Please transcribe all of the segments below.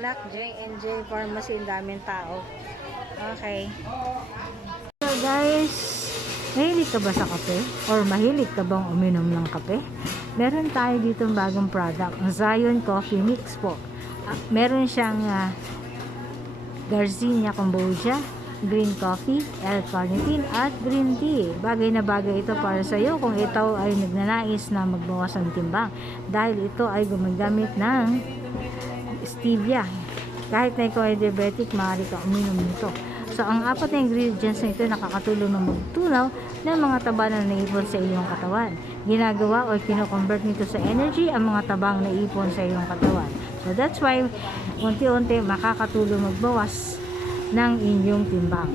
Black J&J Pharmacy, ang daming tao. Okay. So guys, mahilig ka ba sa kape? Or mahilig ka bang uminom ng kape? Meron tayo dito bagong product, ang Zion Coffee Mix po. Meron siyang Garcinia Kombucha, green coffee, L-carnitine at green tea. Bagay na bagay ito para sa iyo kung ito ay nagnanais na magbawas ng timbang, dahil ito ay gumagamit ng stevia. Kahit na ikaw ay diabetic, maaari ka uminom nito. So, ang apat na ingredients na ito nakakatulong na magtunaw ng mga taba na naipon sa iyong katawan. Ginagawa o kino-convert nito sa energy ang mga tabang naipon sa iyong katawan. So, that's why unti-unti makakatulong magbawas ng inyong timbang.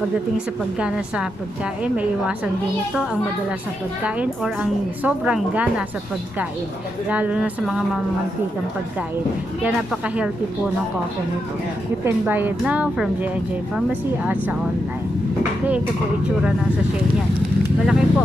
Pagdating sa paggana sa pagkain, may iwasan din ito ang madalas na pagkain or ang sobrang gana sa pagkain, lalo na sa mga mamamantikang pagkain. Kaya napaka-healthy po ng coffee nito. You can buy it now from J&J Pharmacy at sa online. Okay, ito po itsura ng sachet niya. Malaki po.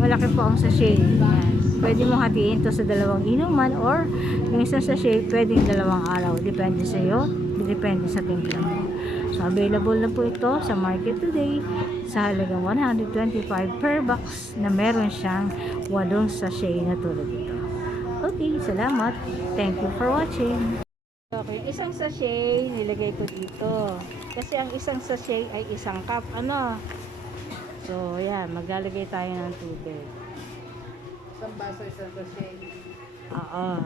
Malaki po ang sachet. Yan. Pwede mo hatiin ito sa 2 inuman or yung isang sachet pwedeng 2 araw. Depende sa iyo. Depende sa timpla mo. So, available na po ito sa market today sa halagang 125 per box na meron siyang 8 sachet na tulad ito. Okay, salamat. Thank you for watching. Okay, isang sachet nilagay ko dito. Kasi ang isang sachet ay isang cup. Ano? So, yan. Maglalagay tayo ng tubig. Isang baso, isang sachet. Oo.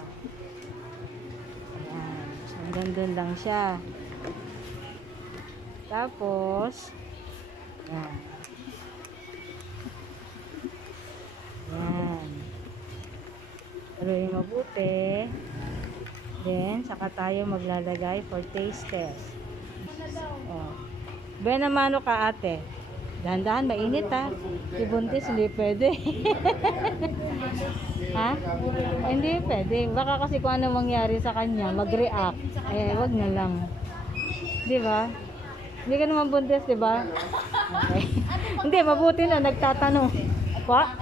Ayan. So, hanggang lang siya. Tapos, yan. Yan. Haluin mabuti. Then, saka tayo maglalagay for taste test. Oh. Buena mano ka, ate. Dahan-dahan, mainit ha. Si Buntis, hindi pwede. Ha? Hindi pwede. Baka kasi kung ano mangyari sa kanya, mag-react. Eh, wag na lang. Di ba? Hindi ka naman buntis, di ba? Okay. Hindi, mabuti na, nagtatanong. Pa?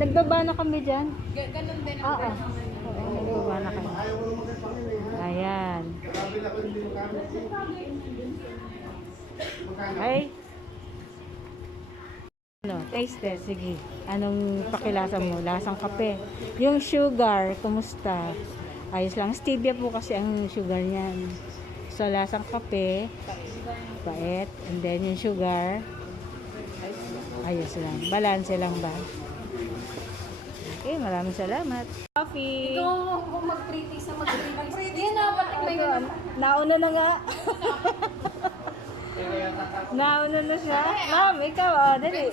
Nagbaba na kami dyan. Ganun din. Oo. Nagbaba na kami. Ayan. Okay. Ano, taste test, sige. Anong pakilasa mo? Lasang kape. Yung sugar, kumusta? Ayos lang. Stevia po kasi ang sugar niyan. So, lasang kape, pait, and then yung sugar, ayos lang. Balance lang ba? Okay, maraming salamat. Coffee! Ito, kung mag-pretty sa mag-pretty. Yan na, patikmay Ito, na. nauna na nga. Nauna na siya. Ma'am, ikaw, dali.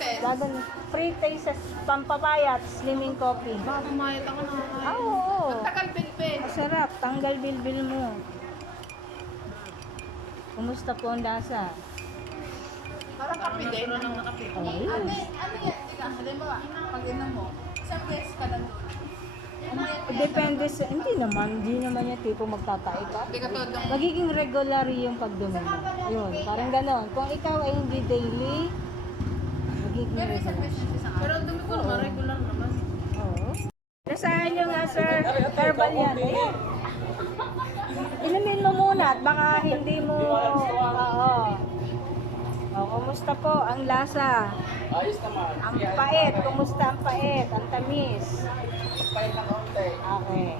Pre-taste sa pampapayat, slimming coffee. Baka kumayat ako na. Oo. Tagal bilbil. Masarap, tanggal bilbil mo. Kumusta po ang lasa? Parang kape din. Ano nang nakape? Oh, Ano yan? Tika, halimbawa, pag inom mo, isang beses ka lang doon. Depende sa, hindi naman yung tipo magtatae ka. Hindi ka todo. Magiging regular yung pagdumi mo. Yun, parang ganon. Kung ikaw ay hindi daily, magiging Pero isang regular. beses isang araw. Pero ang dumi ko naman, regular naman. Oo. Nasahan nyo nga, sir. Herbal yan. Ayan. Inumin mo muna at baka hindi mo, oo. O, kumusta po ang lasa? Ayos naman. Ang pait, kumusta ang pait? Ang tamis? Pahit na kaunti. Okay.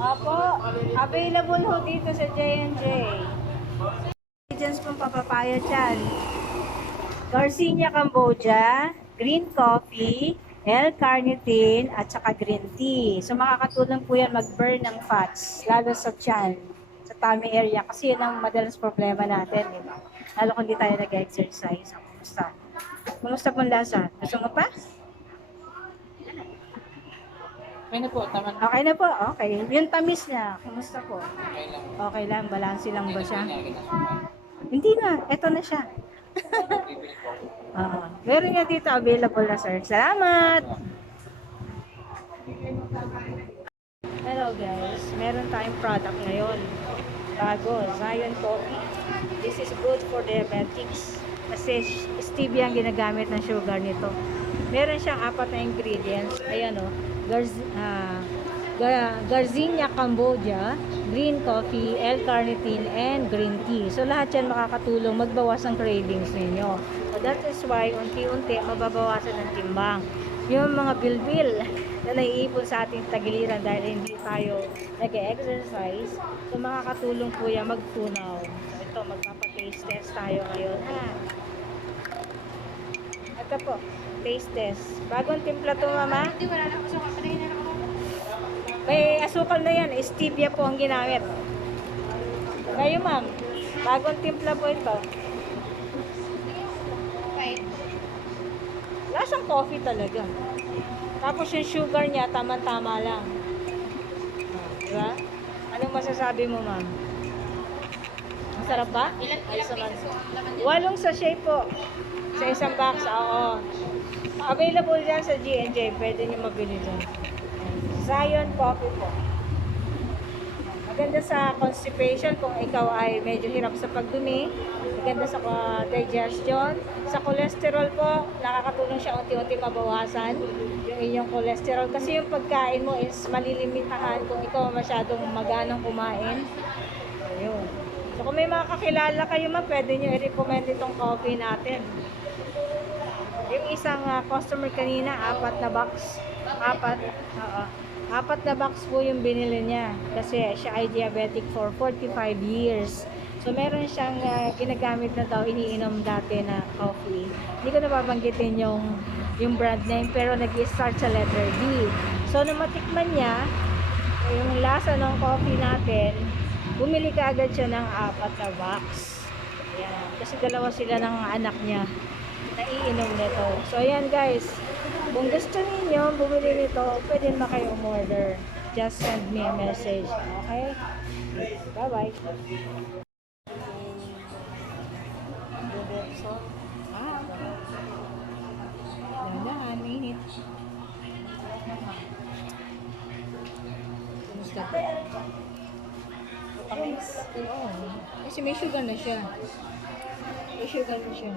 Opo, available ho dito sa J&J. Ingredients pong papapaya dyan. Garcinia Kombucha, green coffee, L-carnitine, at saka green tea. So makakatulong po yan mag-burn ng fats, lalo sa tiyan, sa tummy area. Kasi yun ang madalas problema natin. Lalo kung hindi tayo nag-exercise. So, kumusta? Kumusta pong lasa? Gusto mo pa? Okay na po, tama na. Okay na po, okay. Yung tamis niya, kumusta po? Okay lang. Okay lang, balanse lang ba siya? Lagi na sumay. Hindi na, eto na siya. Bibili po. Meron nga dito available na, sir. Salamat! Hello guys, meron tayong product ngayon. Bago, Zion Coffee. This is good for diabetics. Kasi stevia ang ginagamit ng sugar nito. Meron siyang 4 na ingredients. Ayan o. Garcinia Cambodia, green coffee, L-carnitine, and green tea. So lahat yan makakatulong magbawas ng cravings ninyo. So that is why unti-unti mababawasan ng timbang. Yung mga bilbil na naiipon sa ating tagiliran dahil hindi tayo nag-exercise, so makakatulong po yan magtunaw. So ito, magpapa-taste test tayo ngayon. Ito po, taste test. Bagong timpla to, mama. Hindi, wala na ako sa kapatid na ako. May asukal na yan, stevia po ang ginamit. Ngayon, ma'am, bagong timpla po ito. Wait. Lasang coffee talaga. Tapos yung sugar niya, tama-tama lang. Diba? Anong masasabi mo, ma'am? Masarap ba? Ilan Ayos naman. pieces yung laman dyan? 8 sachet po. Sa isang box, oo. Available dyan sa G&J. Pwede nyo mabili dyan. Zion Coffee po. Maganda sa constipation kung ikaw ay medyo hirap sa pagdumi. Maganda sa digestion. Sa cholesterol po, nakakatulong siya unti-unti mabawasan yung inyong cholesterol. Kasi yung pagkain mo is malilimitahan kung ikaw masyadong maganang kumain. Ayun. So kung may mga kakilala kayo man, pwede nyo i-recommend itong coffee natin. Yung isang customer kanina, 4 na box. 4. Oo. 4 na box po yung binili niya. Kasi siya ay diabetic for 45 years. So meron siyang ginagamit na daw, iniinom dati na coffee. Hindi ko nababanggitin yung brand name, pero nag-start sa letter D. So nung matikman niya, yung lasa ng coffee natin, bumili ka agad siya ng 4 na box. Ayan. Kasi dalawa sila ng anak niya na iinom nito. So ayan guys, kung gusto niyo bumili nito, pwede na kayo umorder. Just send me a message. Okay? Bye-bye. Ah, dahan, init. Kumusta po? Oo. Kasi may sugar na siya. May sugar na siya.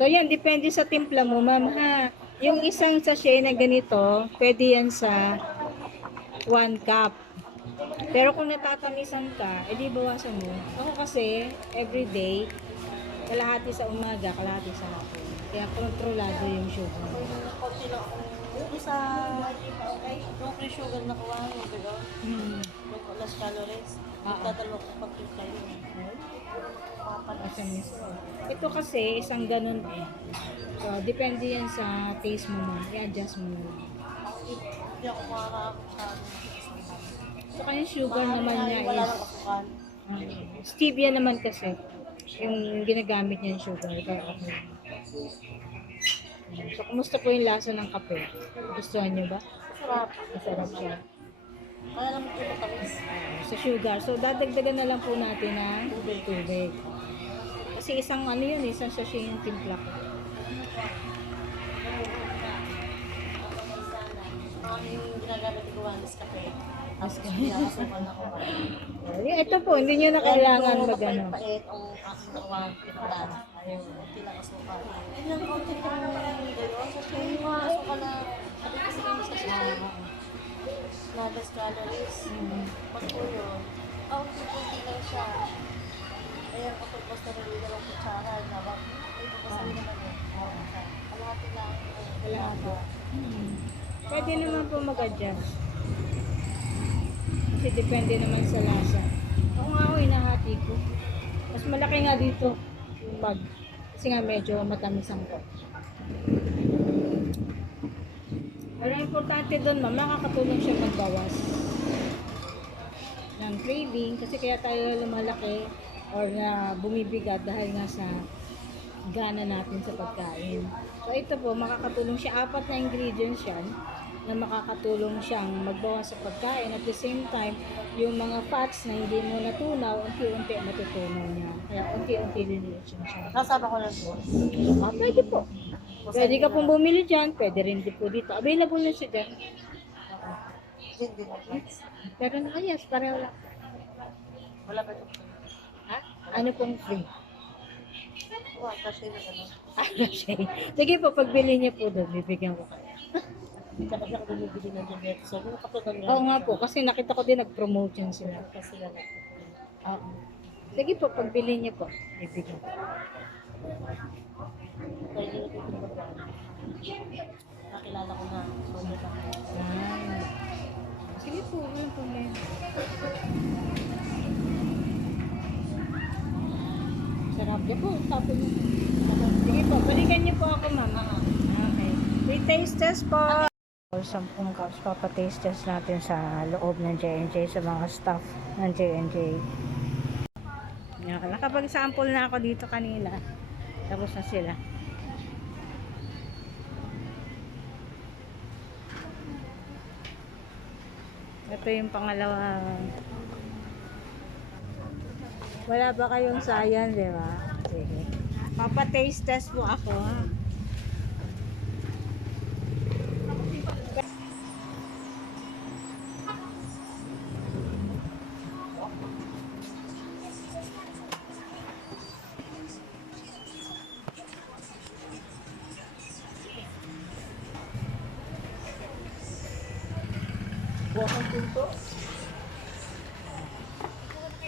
So yan, depende sa timpla mo, ma'am, ha. Yung isang sachet na ganito, pwede yan sa 1 cup. Pero kung natatamisan ka, edi bawasan mo. Ako kasi, everyday, kalahati sa umaga, kalahati sa hapon. Kaya kontrolado yung sugar. Konti lang yung sa yung free sugar na kuha mo, pero Hmm. yung less calories, magdadalawa ko pag kayo. Masamis. Ito kasi, isang ganun eh. So, depende yan sa taste mo mo. I-adjust mo mo. Hindi ako makakakot sa So, kaya sugar naman niya wala is lang kasukan. stevia naman kasi. Yung ginagamit niya yung sugar. Kaya okay. So, kumusta po yung lasa ng kape? Gustuhan niyo ba? Sarap. Masarap siya. Kaya lang ito matamis. Sa sugar. So, dadagdagan na lang po natin ng tubig. Kasi isang ano yun, isang sachet yung timpla ko. Ang ginagamit ko is kape. Tapos pinakasukan ako. Ito po, hindi nyo na kailangan mag ano. Pait ang aking nakuha pinagdaan. Ayaw, pinakasukan. Yun lang konti ko yung gano'n. Sa yung mga asukan na sabi kasi yung sa siya. Na less calories. Pag po yun, kunti lang siya. Ayan, kapag basta nalila lang kutsara, nabak. Ay, basta naman yun. Kalahati lang. Kalahati. Pwede naman po mag-adjust. Kasi depende naman sa lasa. Ako nga ako, hinahati ko. Mas malaki nga dito yung bag. Kasi nga medyo matamis ang ko. Pero importante doon, ma'am, makakatulong siya magbawas ng craving. Kasi kaya tayo lumalaki or na bumibigat dahil nga sa gana natin sa pagkain. So ito po, makakatulong siya. 4 na ingredients yan na makakatulong siyang magbawas sa pagkain. At the same time, yung mga fats na hindi mo natunaw, unti-unti matutunaw niya. Kaya unti-unti lilitin siya. Nasama ko lang po. Pwede po. Pwede ka pong bumili dyan. Pwede rin din po dito. Available na siya dyan. Hindi na. Pero yes, pareho lang. Wala pa ito. Ha? Ano pong free? Wala, kasi na gano'n. Sige po, pagbili niyo po doon, bibigyan ko kayo. Hindi kasi ako bumibili ng diabetes. So, kung kapag Oo nga po, kasi nakita ko din nag-promote yun sila. kasi sila na. Oo. Sige po, pagbili niyo po. Ibigay. Kaya nila dito ng nakilala ko na. Sobrang lang. Sige po, walang problema. Sarap. Yan po, tapon niyo. Sige po, balikan niyo po ako, mama. Okay. Free taste test po. For 10 cups, papataste test natin sa loob ng J&J, sa mga staff ng J&J. Nakapag-sample na ako dito kanina. Tapos na sila. Ito yung pangalawang. Wala ba kayong sayan, di ba? Sige. Papa-taste test po ako, ha?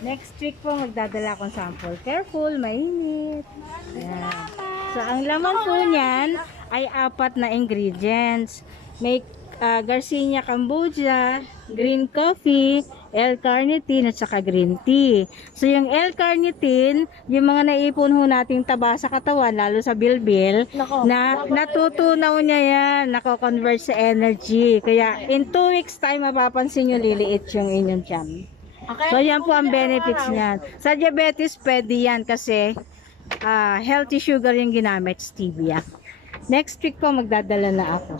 Next week po magdadala akong sample. Careful, mainit. Ayan. So, ang laman po niyan ay 4 na ingredients. May Garcinia Cambogia, green coffee, L-carnitine at saka green tea. So, yung L-carnitine, yung mga naipon ho nating taba sa katawan, lalo sa bilbil, na natutunaw niya yan, nako-convert sa energy. Kaya, in 2 weeks time, mapapansin nyo liliit yung inyong tiyan. So, yan po ang benefits niyan. Sa diabetes, pwede yan kasi healthy sugar yung ginamit, stevia. Next week po, magdadala na ako.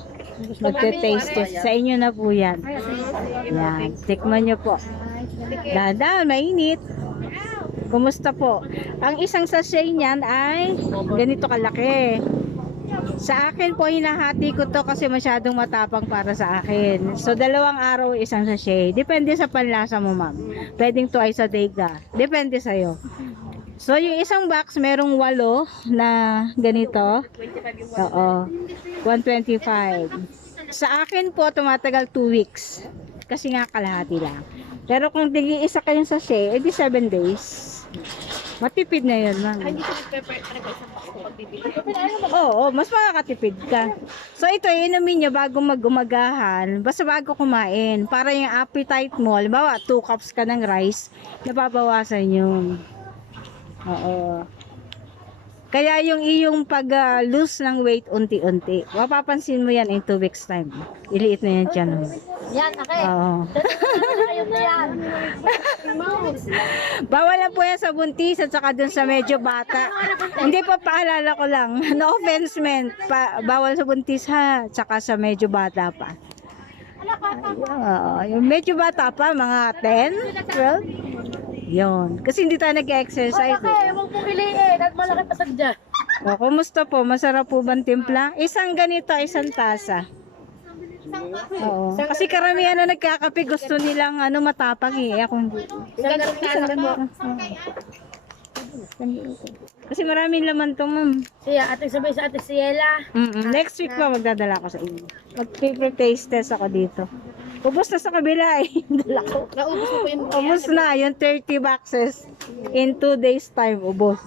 Magte-taste test. Sa inyo na po yan. Yan. Tikman nyo po. Dahan, mainit. Kumusta po? Ang isang sachet niyan ay ganito kalaki. Sa akin po, hinahati ko to kasi masyadong matapang para sa akin. So, 2 araw, isang sachet. Depende sa panlasa mo, ma'am. Pwedeng twice a day ka. Depende sa'yo. So, yung isang box, merong 8 na ganito. Oo. 125. Sa akin po, tumatagal 2 weeks. Kasi nga kalahati lang. Pero kung isa kayong sachet, edi 7 days. Matipid na yun, ma'am. Hindi ko nag-prepare talaga isang box ko pagbibili. Oo, mas makakatipid ka. So ito, inumin nyo bago mag-umagahan, basta bago kumain. Para yung appetite mo, halimbawa 2 cups ka ng rice, nababawasan yun. Oo. Kaya yung iyong pag-lose ng weight unti-unti, mapapansin mo yan in 2 weeks time. Iliit na yan dyan. Yan, okay. Oo. Kayo na yan. Bawal na po yan sa buntis at saka dun sa medyo bata. Hindi pa, paalala ko lang. No offense, men. Bawal sa buntis ha. Tsaka sa medyo bata pa. Yung medyo bata pa, mga 10, 12. Yun. Kasi hindi tayo nag-exercise. Huwag pumiliin. At malaki pa sadya. O, kumusta po? Masarap po bang timpla? Isang ganito, isang tasa. Oo. Kasi karamihan na nagkakape, gusto nilang matapang eh. Ako hindi. Isang ganito. Kasi maraming laman to, ma'am. Siya, ate sabay sa ate Ciela. Next week pa magdadala ko sa inyo. Mag-paper taste test ako dito. Ubus na sa kabila eh. Dala ko. Naubos mo po yung Ubus na, yung 30 boxes. In 2 days time, ubos.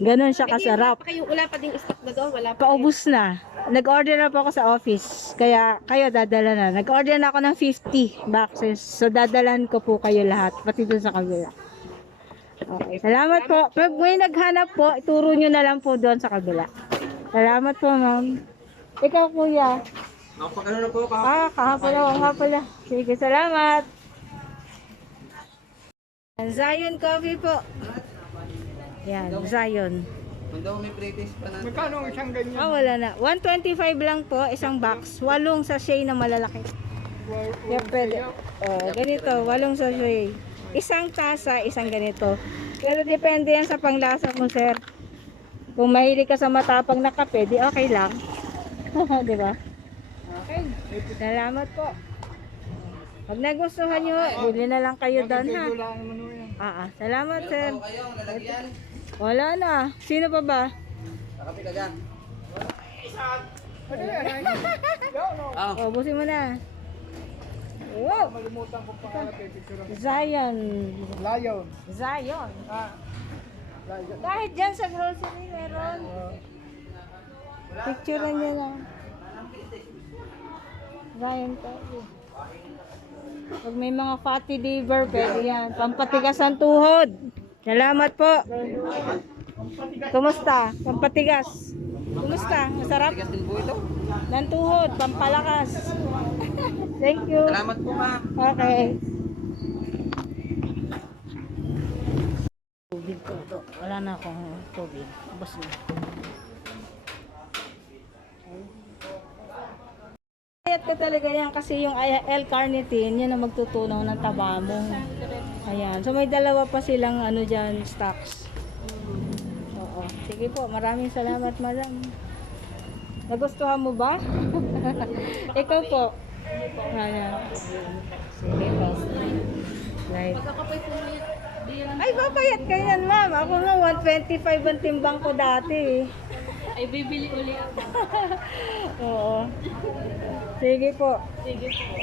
Ganon siya kasarap. Wala pa ding stock na doon. Wala pa. Paubos na. Nag-order na po ako sa office. Kaya kayo dadala na. Nag-order na ako ng 50 boxes. So dadalan ko po kayo lahat. Pati doon sa kabila. Okay. Salamat po. Pag may naghanap po, ituro nyo na lang po doon sa kabila. Salamat po, ma'am. Ikaw, kuya. Nakapag-ano na po, Kahapala. Sige, salamat. Zion Coffee po. Yan, Zion. Mandaw may pre-taste pa natin. Magkano ang isang ganyan? Wala na. 125 lang po, isang box. 8 sachet na malalaki. Yan, pwede. Ganito, 8 sachet. Isang tasa, isang ganito. Pero depende yan sa panglasa mo, sir. Kung mahilig ka sa matapang na kape, di okay lang. Di ba? Okay. Salamat po. Pag nagustuhan nyo, bili na lang kayo doon, ha? Salamat, sir. Kayo, lalagyan. Wala na. Sino pa ba? Nakapi ka dyan. Ah, Oh, busin mo na. Wow! Zion. Lion. Zion. Kahit dyan sa grocery meron. Picture niya lang. Zion to. Pag may mga fatty liver, pwede yan. Pampatigas ang tuhod. Salamat po. Kumusta? Pampatigas. Kumusta? Masarap? Tigas din po ito. Ng tuhod, pampalakas. Thank you. Salamat po, ma'am. Okay. Tubig ko to. Wala na akong tubig. Ubos na. Kayat ka talaga yan kasi yung L-carnitine, yan ang magtutunaw ng taba mo. Ayan. So may dalawa pa silang ano dyan, stocks. Oo. Sige po, maraming salamat, madam. Nagustuhan mo ba? Ikaw po. Ayan. Sige po. Right. Ay, papayat ka yan, ma'am. Ako nga, 125 ang timbang ko dati. Ay, bibili uli ako. Oo. Sige po. Sige po.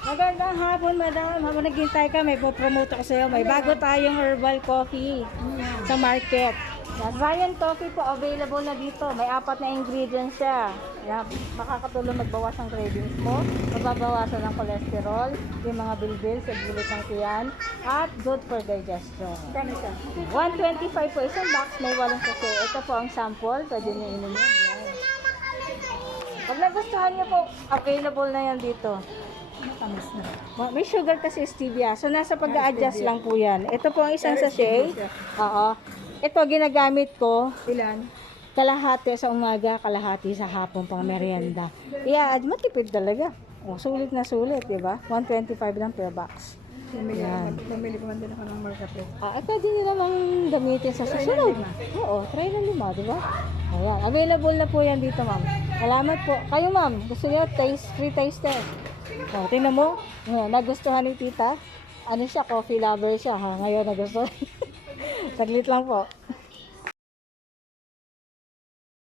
Magandang hapon, madam. Habang naghintay ka, may popromote ko sa'yo. May bago tayong herbal coffee sa market. Zion Coffee po, available na dito. May 4 na ingredients siya. Yan, makakatulong magbawas ng cravings mo, mababawasan ng cholesterol, yung mga bilbil sa gulit ng tiyan, at good for digestion. 125 po isang box, may 8 sachet. Ito po ang sample, pwede niyo inumin. Yan. Pag nagustuhan niyo po, available na yan dito. May sugar kasi stevia. So, nasa pag-a-adjust lang po yan. Ito po ang isang sachet. Oo. Ito, ginagamit ko. Ilan? Kalahati sa umaga, kalahati sa hapon pang merienda. Matipid talaga. Oh, sulit na sulit, di ba? 125 lang per box. Yan. Bumili ko man din ako ng market. Pwede nyo namang gamitin sa susunod. Oo, try ng 5, di ba? Ayan, available na po yan dito, ma'am. Salamat po. Kayo, ma'am, gusto nyo free taste test? Oh, tingnan mo. Nagustuhan ni tita. Ano siya, coffee lover siya, ha? Ngayon nagustuhan. Saglit lang po.